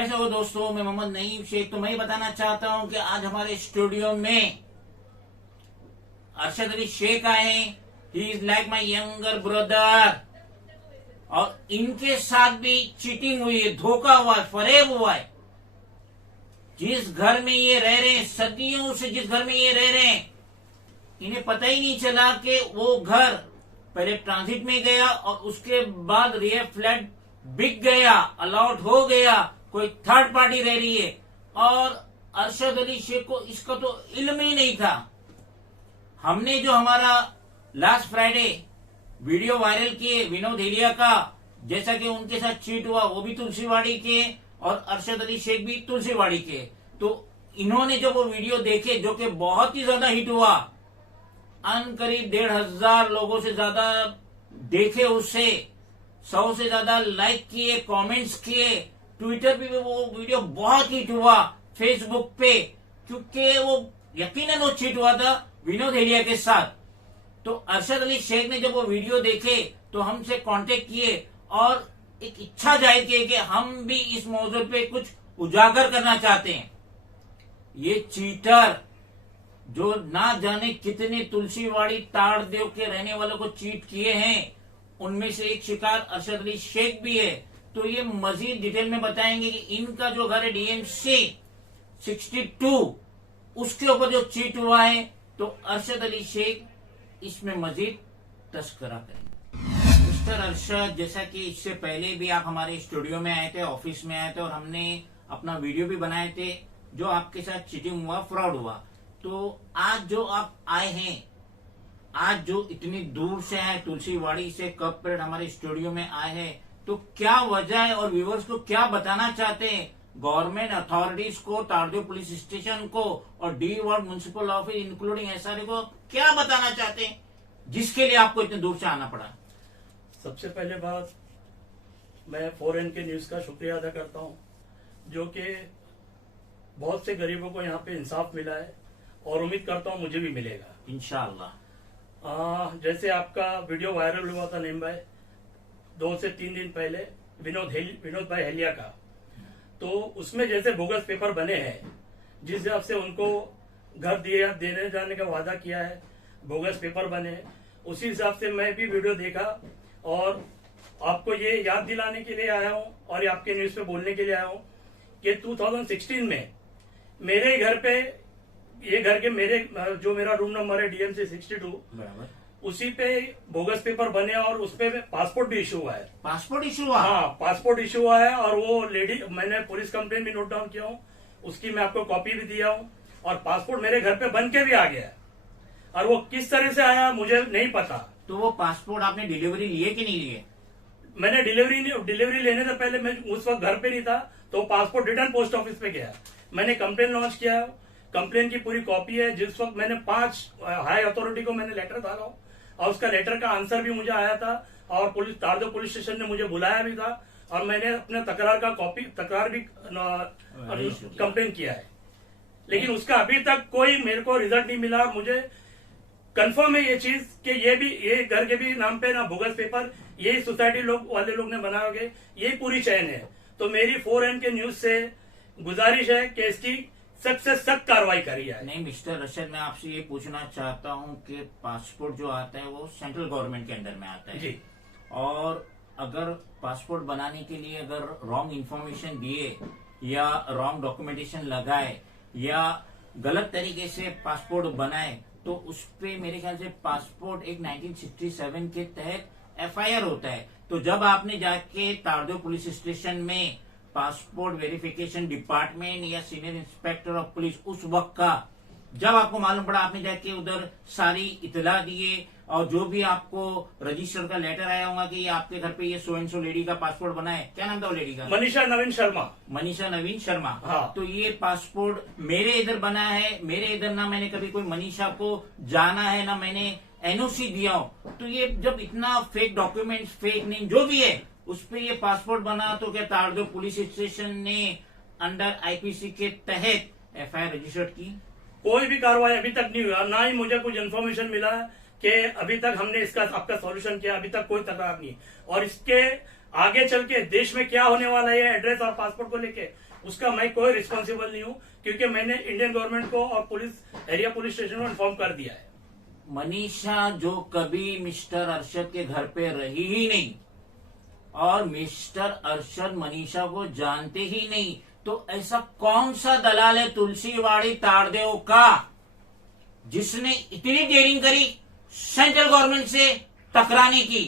कैसे हो दोस्तों, मैं मोहम्मद नईम शेख। तो मैं बताना चाहता हूं कि आज हमारे स्टूडियो में अरशद अली शेख आए हैं। He is like my younger brother और इनके साथ भी चीटिंग हुई है, धोखा हुआ है, फरेब हुआ है। जिस घर में ये रह रहे हैं, सदियों से जिस घर में ये रह रहे हैं, इन्हें पता ही नहीं चला कि वो घर पहले ट्रांजिट में गया और उसके बाद रियल फ्लैट बिक गया, अलॉट हो गया, कोई थर्ड पार्टी रह रही है। और अरशद अली शेख को इसका तो इल्म ही नहीं था। हमने जो हमारा लास्ट फ्राइडे वीडियो वायरल किए विनोद हेलिया का, जैसा कि उनके साथ चीट हुआ, वो भी तुलसीवाड़ी के और अरशद अली शेख भी तुलसीवाड़ी के। तो इन्होंने जो वो वीडियो देखे, जो कि बहुत ही ज्यादा हिट हुआ, करीब 1,500 लोगों से ज्यादा देखे, उससे 100 से ज्यादा लाइक किए, कमेंट्स किए, ट्विटर पे भी वो वीडियो बहुत हिट हुआ, फेसबुक पे, क्योंकि वो यकीनन वो चीट हुआ था विनोद हेलिया के साथ। तो अरशद अली शेख ने जब वो वीडियो देखे तो हमसे कांटेक्ट किए और एक इच्छा जाहिर की कि हम भी इस मौजूद पे कुछ उजागर करना चाहते हैं। ये चीटर जो ना जाने कितने तुलसीवाड़ी ताड़देव के रहने वालों को चीट किए हैं, उनमें से एक शिकार अरशद अली शेख भी है। तो ये मजीद डिटेल में बताएंगे कि इनका जो घर है DMC 62, उसके ऊपर जो चीट हुआ है, तो अरशद अली शेख इसमें मजीद तस्करा करेंगे। मिस्टर अरशद, जैसा कि इससे पहले भी आप हमारे स्टूडियो में आए थे, ऑफिस में आए थे और हमने अपना वीडियो भी बनाए थे जो आपके साथ चीटिंग हुआ, फ्रॉड हुआ। तो आज जो आप आए हैं, आज जो इतनी दूर से आए, तुलसीवाड़ी से कब पेड़ हमारे स्टूडियो में आए हैं, तो क्या वजह है और व्यूवर्स को क्या बताना चाहते हैं, गवर्नमेंट अथॉरिटीज को, ताड़देव पुलिस स्टेशन को और D ward municipal office including SRA को क्या बताना चाहते हैं, जिसके लिए आपको इतने दूर से आना पड़ा? सबसे पहले बात, मैं फॉरेन के न्यूज का शुक्रिया अदा करता हूं, जो कि बहुत से गरीबों को यहाँ पे इंसाफ मिला है और उम्मीद करता हूं मुझे भी मिलेगा इंशाअल्लाह। जैसे आपका वीडियो वायरल हुआ था नईम भाई 2 से 3 दिन पहले, विनोद भाई हेलिया का, तो उसमें जैसे बोगस पेपर बने हैं, जिस हिसाब से उनको घर देने जाने का वादा किया है, बोगस पेपर बने, उसी हिसाब से मैं भी वीडियो देखा और आपको ये याद दिलाने के लिए आया हूं और आपके न्यूज पे बोलने के लिए आया हूं कि 2016 में मेरे घर पे, ये घर के मेरे जो मेरा रूम नंबर है DMC 62, उसी पे बोगस पेपर बने और उस पे पासपोर्ट भी इशू हुआ है। पासपोर्ट इशू हुआ? हाँ, पासपोर्ट इशू हुआ है और वो लेडी, मैंने पुलिस कंप्लेन भी नोट डाउन किया हूँ, उसकी मैं आपको कॉपी भी दिया हूँ और पासपोर्ट मेरे घर पे बन के भी आ गया है और वो किस तरह से आया मुझे नहीं पता। तो वो पासपोर्ट आपने डिलीवरी लिए कि नहीं लिए? मैंने डिलीवरी लेने से पहले मैं उस वक्त घर पे नहीं था, तो पासपोर्ट रिटर्न पोस्ट ऑफिस पे गया। मैंने कंप्लेन लॉन्च किया, कंप्लेन की पूरी कॉपी है। जिस वक्त मैंने 5 हाई अथॉरिटी को मैंने लेटर डाला हूँ और उसका लेटर का आंसर भी मुझे आया था और ताड़देव पुलिस स्टेशन ने मुझे बुलाया भी था और मैंने अपने तकरार भी कंप्लेन किया है, लेकिन उसका अभी तक कोई मेरे को रिजल्ट नहीं मिला। मुझे कंफर्म है ये चीज कि ये घर के भी नाम पे ना बोगस पेपर, ये सोसाइटी वाले लोग ने बनाए गए, ये पूरी चैन है। तो मेरी 4N के न्यूज से गुजारिश है कि इसकी सख्त से सख्त कार्रवाई करी है। नहीं मिस्टर रशद, मैं आपसे ये पूछना चाहता हूँ कि पासपोर्ट जो आता है वो सेंट्रल गवर्नमेंट के अंडर में आता है जी, और अगर पासपोर्ट बनाने के लिए अगर रॉन्ग इन्फॉर्मेशन दिए या रॉन्ग डॉक्यूमेंटेशन लगाए या गलत तरीके से पासपोर्ट बनाए, तो उस पे मेरे ख्याल से पासपोर्ट एक 1967 के तहत FIR होता है। तो जब आपने जाके ताड़देव पुलिस स्टेशन में पासपोर्ट वेरिफिकेशन डिपार्टमेंट या सीनियर इंस्पेक्टर ऑफ पुलिस, उस वक्त का जब आपको मालूम पड़ा, आपने जाके उधर सारी इतला दिए और जो भी आपको रजिस्टर का लेटर आया होगा कि आपके घर पे ये सो एंड सो लेडी का पासपोर्ट बना है, क्या नाम था वो लेडी का? मनीषा नवीन शर्मा। हाँ। तो ये पासपोर्ट मेरे इधर बना है, मेरे इधर ना मैंने कभी कोई मनीषा को जाना है, ना मैंने NOC दिया हो। तो ये जब इतना फेक डॉक्यूमेंट, फेक नेम जो भी है, उस पे ये पासपोर्ट बना, तो क्या ताड़देव पुलिस स्टेशन ने अंडर IPC के तहत FIR रजिस्टर्ड की? कोई भी कार्रवाई अभी तक नहीं हुआ, ना ही मुझे कुछ इन्फॉर्मेशन मिला कि अभी तक हमने इसका आपका सॉल्यूशन किया, अभी तक कोई तकरार नहीं। और इसके आगे चल के देश में क्या होने वाला है एड्रेस और पासपोर्ट को लेके उसका मैं कोई रिस्पॉन्सिबल नहीं हूँ, क्योंकि मैंने इंडियन गवर्नमेंट को और एरिया पुलिस स्टेशन को इन्फॉर्म कर दिया है। मनीषा जो कभी मिस्टर अरशद के घर पे रही ही नहीं और मिस्टर अरशद मनीषा को जानते ही नहीं, तो ऐसा कौन सा दलाल है तुलसीवाड़ी ताड़देव का जिसने इतनी डेयरिंग करी सेंट्रल गवर्नमेंट से टकराने की?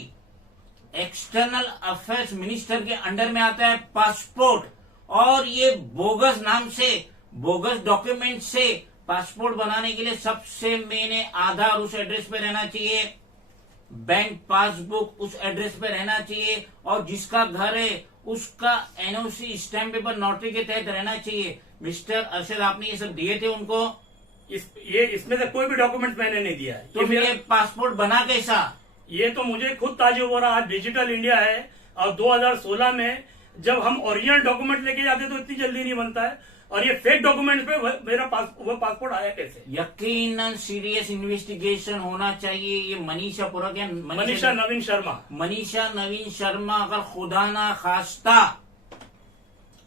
एक्सटर्नल अफेयर्स मिनिस्टर के अंडर में आता है पासपोर्ट, और ये बोगस नाम से, बोगस डॉक्यूमेंट से पासपोर्ट बनाने के लिए सबसे मेन आधार उस एड्रेस पे रहना चाहिए, बैंक पासबुक उस एड्रेस पे रहना चाहिए, और जिसका घर है उसका एनओसी स्टैम्प पेपर नोटरी के तहत रहना चाहिए। मिस्टर अरशद, आपने ये सब दिए थे उनको? इसमें से कोई भी डॉक्यूमेंट मैंने नहीं दिया है। तो ये पासपोर्ट बना कैसा? ये तो मुझे खुद ताजुब हो रहा। आज डिजिटल इंडिया है और 2016 में जब हम ओरिजिनल डॉक्यूमेंट लेके जाते तो इतनी जल्दी नहीं बनता है, और ये फेक डॉक्यूमेंट पे मेरा पासपोर्ट आया कैसे? यकीनन सीरियस इन्वेस्टिगेशन होना चाहिए। ये मनीषा पूरा क्या, मनीषा नवीन शर्मा, मनीषा नवीन शर्मा अगर खुदा ना खास्ता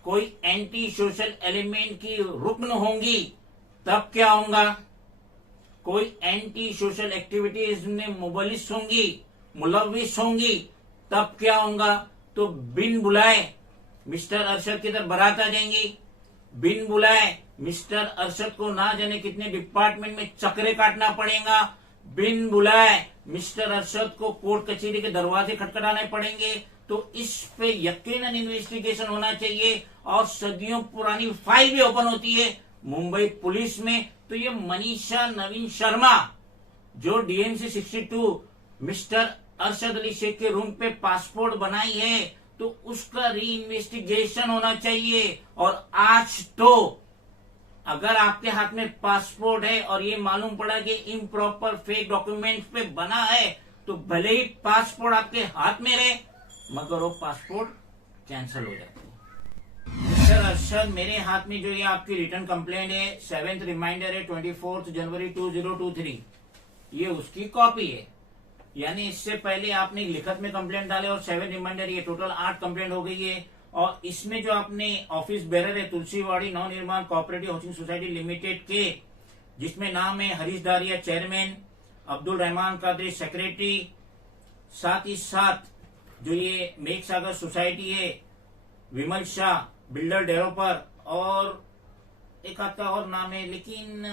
कोई एंटी सोशल एलिमेंट की रुकन होंगी तब क्या होगा? कोई एंटी सोशल एक्टिविटीज में मुबलिस होंगी, मुलविस होंगी, तब क्या होगा? तो बिन बुलाए मिस्टर अरशद की तरफ बारात आ जाएंगी, बिन बुलाए मिस्टर अरशद को ना जाने कितने डिपार्टमेंट में चक्रे काटना पड़ेगा, बिन बुलाए मिस्टर अरशद को कोर्ट कचहरी के दरवाजे खटखटाने पड़ेंगे। तो इस पे यकीनन इन्वेस्टिगेशन होना चाहिए, और सदियों पुरानी फाइल भी ओपन होती है मुंबई पुलिस में। तो ये मनीषा नवीन शर्मा जो डीएमसी 62 मिस्टर अरशद अली शेख के रूम पे पासपोर्ट बनाई है, तो उसका री इन्वेस्टिगेशन होना चाहिए। और आज तो अगर आपके हाथ में पासपोर्ट है और ये मालूम पड़ा कि इम्प्रॉपर फेक डॉक्यूमेंट पे बना है, तो भले ही पासपोर्ट आपके हाथ में रहे मगर वो पासपोर्ट कैंसिल हो जाता है। मिस्टर अरशद, मेरे हाथ में जो ये आपकी रिटर्न कंप्लेंट है, 7th रिमाइंडर है 24 जनवरी 2023, ये उसकी कॉपी है। यानी इससे पहले आपने लिखत में कंप्लेंट डाले और 7 रिमाइंडर, ये टोटल 8 कंप्लेंट हो गई है। और इसमें जो आपने ऑफिस बेरर है Tulsiwadi Navnirman cooperative housing society limited के, जिसमें नाम है हरीश दारिया चेयरमैन, अब्दुल रहमान कादरी सेक्रेटरी, साथ ही साथ जो ये मेघ सागर सोसाइटी है विमल शाह बिल्डर डेवलपर, और एक आता और नाम है। लेकिन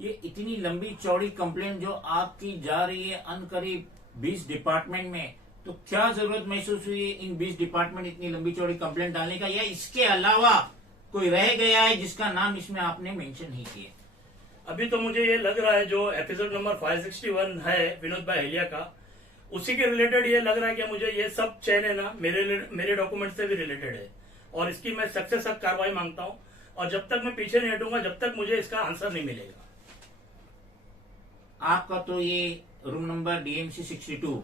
ये इतनी लंबी चौड़ी कंप्लेंट जो आपकी जा रही है अनकरीब 20 डिपार्टमेंट में, तो क्या जरूरत महसूस हुई इन 20 डिपार्टमेंट इतनी लंबी चौड़ी कंप्लेंट डालने का, या इसके अलावा कोई रह गया है जिसका नाम इसमें आपने मेंशन नहीं किया? अभी तो मुझे ये लग रहा है जो एपिसोड नंबर 561 है विनोद भाई अहिल्या का, उसी के रिलेटेड ये लग रहा है कि मुझे ये सब चैन है ना मेरे डॉक्यूमेंट से भी रिलेटेड है, और इसकी मैं सख्त से सख्त कार्रवाई मांगता हूं। और जब तक मैं पीछे नहीं हटूंगा, जब तक मुझे इसका आंसर नहीं मिलेगा। आपका तो ये रूम नंबर डीएमसी 62,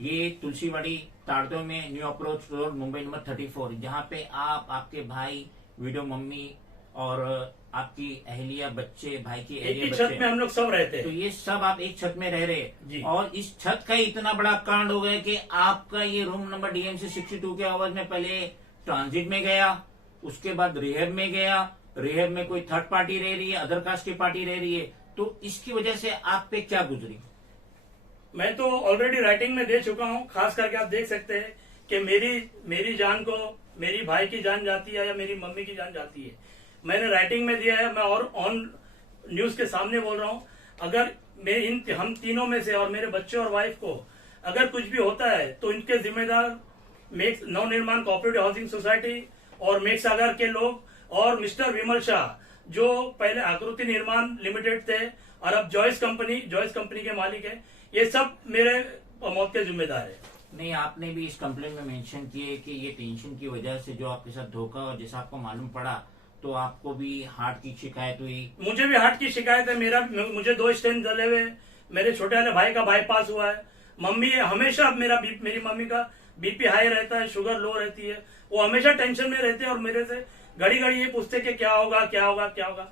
ये तुलसीवाड़ी ताड़देव में new approach road Mumbai number 34, जहाँ पे आप, आपके भाई, वीडियो मम्मी और आपकी अहलिया, बच्चे, भाई की एक ही छत में हम लोग सब रहते हैं। तो ये सब आप एक छत में रह रहे जी। और इस छत का ही इतना बड़ा कांड हो गया कि आपका ये रूम नंबर डीएमसी 62 के आवाज में पहले ट्रांजिट में गया, उसके बाद रिहेब में गया, रिहेब में कोई थर्ड पार्टी रह रही है, अदर कास्ट की पार्टी रह रही है। तो इसकी वजह से आप पे क्या गुजरी? मैं तो ऑलरेडी राइटिंग में दे चुका हूं। खास करके आप देख सकते हैं कि मेरी जान को मेरी भाई की जान जाती है या मेरी मम्मी की जान जाती है। मैंने राइटिंग में दिया है, मैं और ऑन न्यूज के सामने बोल रहा हूं। अगर हम तीनों में से और मेरे बच्चे और वाइफ को अगर कुछ भी होता है तो इनके जिम्मेदार नवनिर्माण कोऑपरेटिव हाउसिंग सोसाइटी और मेघ सागर के लोग और मिस्टर विमल शाह, जो पहले आकृति निर्माण लिमिटेड थे और अब जॉयस कंपनी के मालिक है, ये सब मेरे मौत के जिम्मेदार है। नहीं, आपने भी इस कंप्लेंट में मेंशन किए कि ये टेंशन की वजह से जो आपके साथ धोखा, और जैसा आपको मालूम पड़ा तो आपको भी हार्ट की शिकायत हुई। मुझे भी हार्ट की शिकायत है। मुझे 2 स्टेंट जले हुए, मेरे छोटे वाले भाई का बाईपास हुआ है। मम्मी हमेशा मेरी मम्मी का बीपी हाई रहता है, शुगर लो रहती है, वो हमेशा टेंशन में रहते हैं और मेरे से घड़ी घड़ी ये पूछते कि क्या होगा क्या होगा क्या होगा।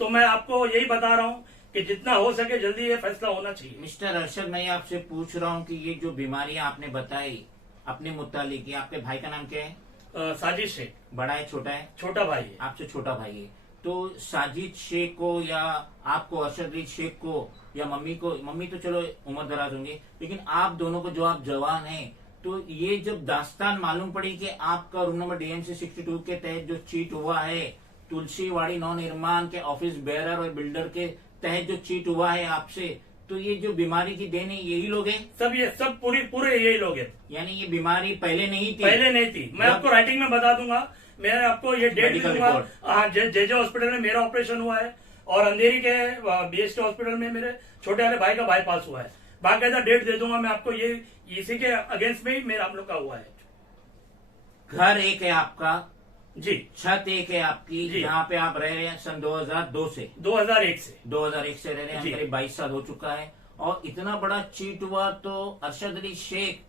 तो मैं आपको यही बता रहा हूँ कि जितना हो सके जल्दी ये फैसला होना चाहिए। मिस्टर अरशद, मैं आपसे पूछ रहा हूँ कि ये जो बीमारियां आपने बताई अपने मुतालिक, आपके भाई का नाम क्या है? साजिद शेख, बड़ा है छोटा है? छोटा भाई है। आपसे छोटा भाई है। तो साजिद शेख को या आपको अरशद अली शेख को या मम्मी को, मम्मी तो चलो उम्र दराज होंगे, लेकिन आप दोनों को जो आप जवान हैं, तो ये जब दास्तान मालूम पड़ी कि आपका रूम नंबर DMC 62 के तहत जो चीट हुआ है, तुलसीवाड़ी नौ निर्माण के ऑफिस बेरर और बिल्डर के तहत जो चीट हुआ है आपसे, तो ये जो बीमारी की देन है यही लोग हैं? ये सब पूरे यही लोग हैं। यानी ये बीमारी पहले नहीं थी? पहले नहीं थी। मैं आपको राइटिंग में बता दूंगा, मैं आपको ये डेट भी मेडिकल दूंगा। रिपोर्ट। हाँ, जे हॉस्पिटल में मेरा ऑपरेशन हुआ है और अंधेरी के BST हॉस्पिटल में मेरे छोटे वाले भाई का बाईपास हुआ है। बाकायदा डेट दे दूंगा मैं आपको। ये इसी के अगेंस्ट में ही मेरा हम लोग का हुआ है। घर एक है आपका जी, छत एक है आपकी, जी। जहाँ पे आप रह रहे हैं सन 2002 से 2001 से 2001 से रह रहे हैं, जी। करीब 22 साल हो चुका है। और इतना बड़ा चीट हुआ तो अरशद अली शेख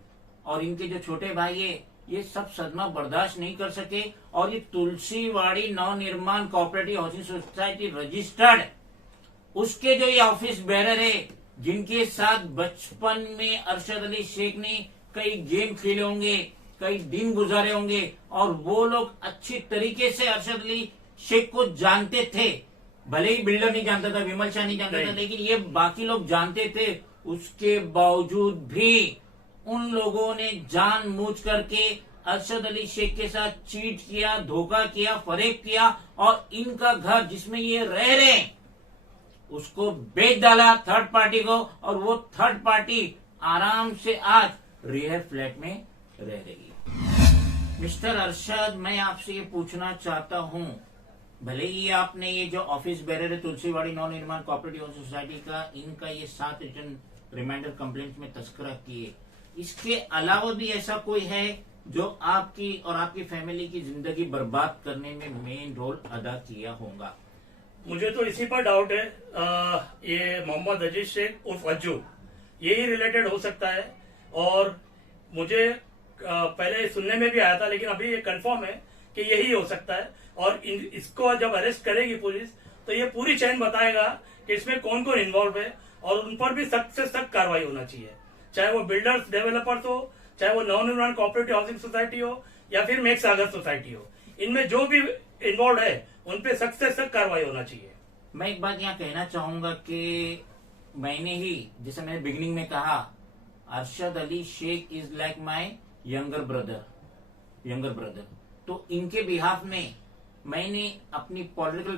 और इनके जो छोटे भाई है ये सब सदमा बर्दाश्त नहीं कर सके, और ये तुलसीवाड़ी नव निर्माण कोऑपरेटिव हाउसिंग सोसाइटी रजिस्टर्ड, उसके जो ये ऑफिस बेरर है, जिनके साथ बचपन में अरशद अली शेख ने कई गेम खेले होंगे, कई दिन गुजारे होंगे, और वो लोग अच्छी तरीके से अरशद अली शेख को जानते थे। भले ही बिल्डर नहीं जानता था, विमल शाह नहीं जानता था, लेकिन ये बाकी लोग जानते थे। उसके बावजूद भी उन लोगों ने जानबूझ करके अरशद अली शेख के साथ चीट किया, धोखा किया, फरेब किया, और इनका घर जिसमें ये रह रहे हैं उसको बेच डाला थर्ड पार्टी को, और वो थर्ड पार्टी आराम से आज रिहैब फ्लैट में रह रही है। मिस्टर अरशद, मैं आपसे ये पूछना चाहता हूँ, भले ही आपने ये जो ऑफिस बेरर है तुलसीवाड़ी नव निर्माण कोऑपरेटिव सोसाइटी का, इनका ये 7 रिटर्न रिमाइंडर कंप्लेंट में तस्करा किए, इसके अलावा भी ऐसा कोई है जो आपकी और आपकी फैमिली की जिंदगी बर्बाद करने में मेन रोल अदा किया होगा? मुझे तो इसी पर डाउट है। ये मोहम्मद अजीज शेख उर्फ अज्जू, यही रिलेटेड हो सकता है। और मुझे पहले सुनने में भी आया था, लेकिन अभी ये कंफर्म है कि यही हो सकता है। और इसको जब अरेस्ट करेगी पुलिस, तो ये पूरी चैन बताएगा कि इसमें कौन कौन इन्वॉल्व है, और उन पर भी सख्त से सख्त कार्रवाई होना चाहिए, चाहे वो बिल्डर्स डेवलपर्स हो, चाहे वो नवनिर्माण कोऑपरेटिव हाउसिंग सोसाइटी हो, या फिर मेक सागर सोसाइटी हो। इनमें जो भी इन्वॉल्व है उन पे सख्त से सख्त कार्रवाई होना चाहिए। मैं एक बात यहाँ कहना चाहूंगा कि मैंने ही, जैसे मैंने बिगिनिंग में कहा, Arshad Ali Sheikh is like my younger brother. तो इनके बिहाफ में मैंने अपनी पॉलिटिकल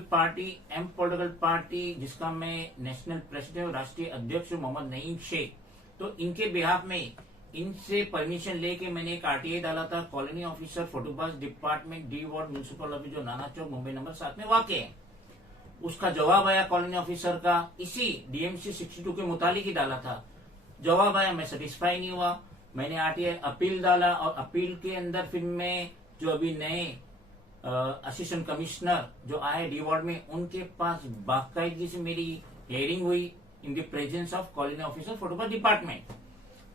पार्टी जिसका मैं नेशनल प्रेसिडेंट और राष्ट्रीय अध्यक्ष हूं, मोहम्मद नईम शेख, तो इनके बिहाफ में इनसे परमिशन लेके मैंने एक RTA डाला था, colony officer photo pass department D ward municipal office जो नाना चौक मुंबई नंबर 7 में वाक़ है। उसका जवाब आया कॉलोनी ऑफिसर का, इसी DMC 62 के मुतालिक ही डाला था। जवाब आया, मैं सेटिस्फाई नहीं हुआ, मैंने RTA अपील डाला, और अपील के अंदर फिर मैं जो अभी नए असिस्टेंट कमिश्नर जो आए D वार्ड में, उनके पास बाकायदगी से मेरी हियरिंग हुई in the presence of colony officer photo pass department.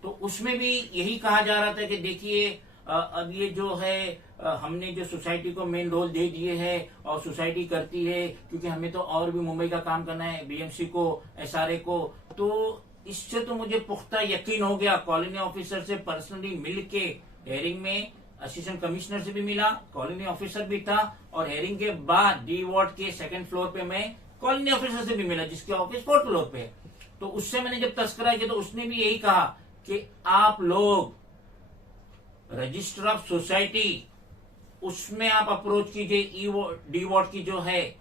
तो उसमें भी यही कहा जा रहा था कि देखिए अब ये जो है हमने जो सोसाइटी को मेन रोल दे दिए है, और सोसाइटी करती है, क्योंकि हमें तो और भी मुंबई का काम करना है, BMC को, SRA को। तो इससे तो मुझे पुख्ता यकीन हो गया, कॉलोनी ऑफिसर से पर्सनली मिल के हियरिंग में असिस्टेंट कमिश्नर से भी मिला, कॉलोनी ऑफिसर भी था, और हियरिंग के बाद D वार्ड के 2nd फ्लोर पे मैं कॉलोनी ऑफिसर से भी मिला, जिसके ऑफिस 4th फ्लोर पे। तो उससे मैंने जब तस्करा किया तो उसने भी यही कहा कि आप लोग रजिस्टर ऑफ सोसाइटी उसमें आप अप्रोच कीजिए, D वार्ड की जो है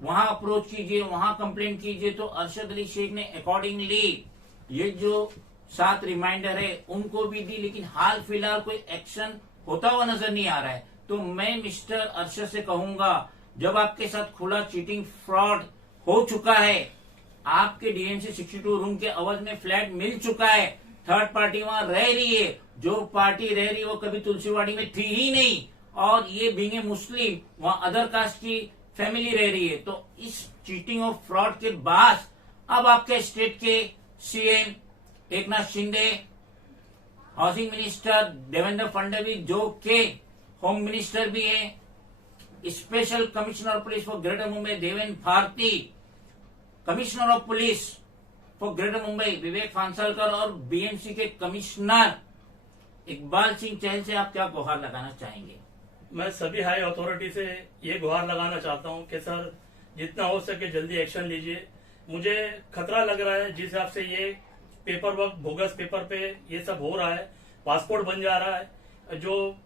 वहां अप्रोच कीजिए, वहां कंप्लेंट कीजिए। तो अरशद अली शेख ने अकॉर्डिंगली ये जो 7 रिमाइंडर है उनको भी दी, लेकिन हाल फिलहाल कोई एक्शन होता हुआ नजर नहीं आ रहा है। तो मैं मिस्टर अरशद से कहूंगा, जब आपके साथ खुला चीटिंग फ्रॉड हो चुका है, आपके DMC 62 रूम के अवध में फ्लैट मिल चुका है, थर्ड पार्टी वहां रह रही है, जो पार्टी रह रही है वो कभी तुलसीवाड़ी में थी ही नहीं, और ये बींगे मुस्लिम वहां अदर कास्ट की फैमिली रह रही है। तो इस चीटिंग और फ्रॉड के बाद अब आपके स्टेट के CM Eknath Shinde, housing minister Devendra Fadnavis जो के होम मिनिस्टर भी है, special commissioner of police for greater Mumbai Devendra Bharti, commissioner of police for greater Mumbai Vivek Phansalkar, और BMC के कमिश्नर इकबाल सिंह चहल से आप क्या गुहार लगाना चाहेंगे? मैं सभी हाई अथॉरिटी से ये गुहार लगाना चाहता हूँ कि सर जितना हो सके जल्दी एक्शन लीजिए। मुझे खतरा लग रहा है जिस हिसाब से ये पेपर वर्क बोगस पेपर पे ये सब हो रहा है, पासपोर्ट बन जा रहा है, जो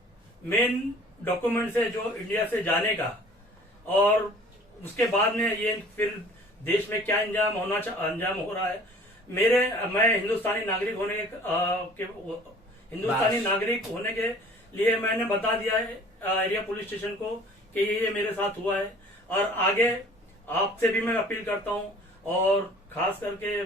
मेन डॉक्यूमेंट्स है जो इंडिया से जाने का, और उसके बाद में ये फिर देश में क्या अंजाम हो रहा है। मैं हिंदुस्तानी नागरिक होने के लिए मैंने बता दिया है एरिया पुलिस स्टेशन को कि ये मेरे साथ हुआ है, और आगे आपसे भी मैं अपील करता हूं, और खास करके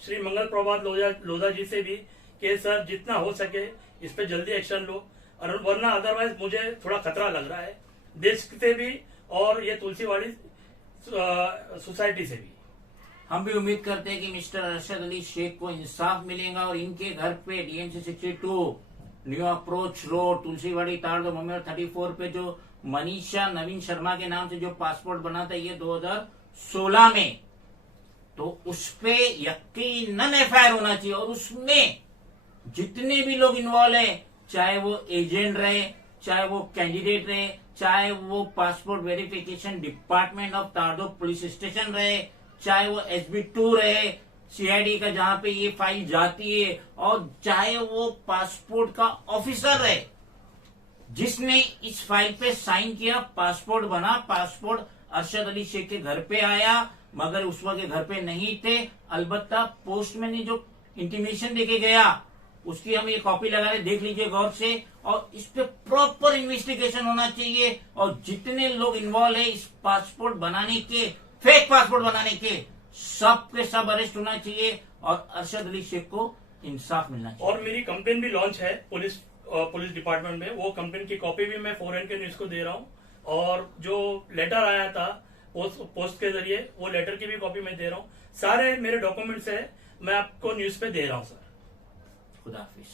श्री मंगल प्रभात लोधा जी से भी कि सर जितना हो सके इस पे जल्दी एक्शन लो, और वरना अदरवाइज मुझे थोड़ा खतरा लग रहा है देश से भी और ये तुलसीवाड़ी सोसाइटी से भी। हम भी उम्मीद करते हैं कि मिस्टर अरशद अली शेख को इंसाफ मिलेगा और इनके घर पे DMC 62 new approach road Tulsiwadi ताड़ मोमेर 34 पे जो मनीषा नवीन शर्मा के नाम से जो पासपोर्ट बना था ये 2016 में, तो उस पे यकीनन FIR होना चाहिए, और उसमें जितने भी लोग इन्वॉल्व है, चाहे वो एजेंट रहे, चाहे वो कैंडिडेट रहे, चाहे वो पासपोर्ट वेरिफिकेशन डिपार्टमेंट ऑफ ताड़ो पुलिस स्टेशन रहे, चाहे वो SB2 रहे CID का जहां पे ये फाइल जाती है, और चाहे वो पासपोर्ट का ऑफिसर रहे जिसने इस फाइल पे साइन किया, पासपोर्ट बना, पासपोर्ट अरशद अली शेख के घर पे आया, मगर उस वक्त घर पे नहीं थे। अलबत्ता पोस्टमैन ने जो इंटीमेशन देके गया उसकी हम ये कॉपी लगा रहे, देख लीजिए गौर से, और इस पे प्रॉपर इन्वेस्टिगेशन होना चाहिए, और जितने लोग इन्वॉल्व है इस पासपोर्ट बनाने के, फेक पासपोर्ट बनाने के, सब के सब अरेस्ट होना चाहिए, और अरशद अली शेख को इंसाफ मिलना चाहिए। और मेरी कंप्लेन भी लॉन्च है पुलिस डिपार्टमेंट में, वो कंप्लेन की कॉपी भी मैं फॉरेन के न्यूज को दे रहा हूँ, और जो लेटर आया था पोस्ट के जरिए वो लेटर की भी कॉपी मैं दे रहा हूँ। सारे मेरे डॉक्यूमेंट्स है, मैं आपको न्यूज पे दे रहा हूँ सर। खुदा हाफिज।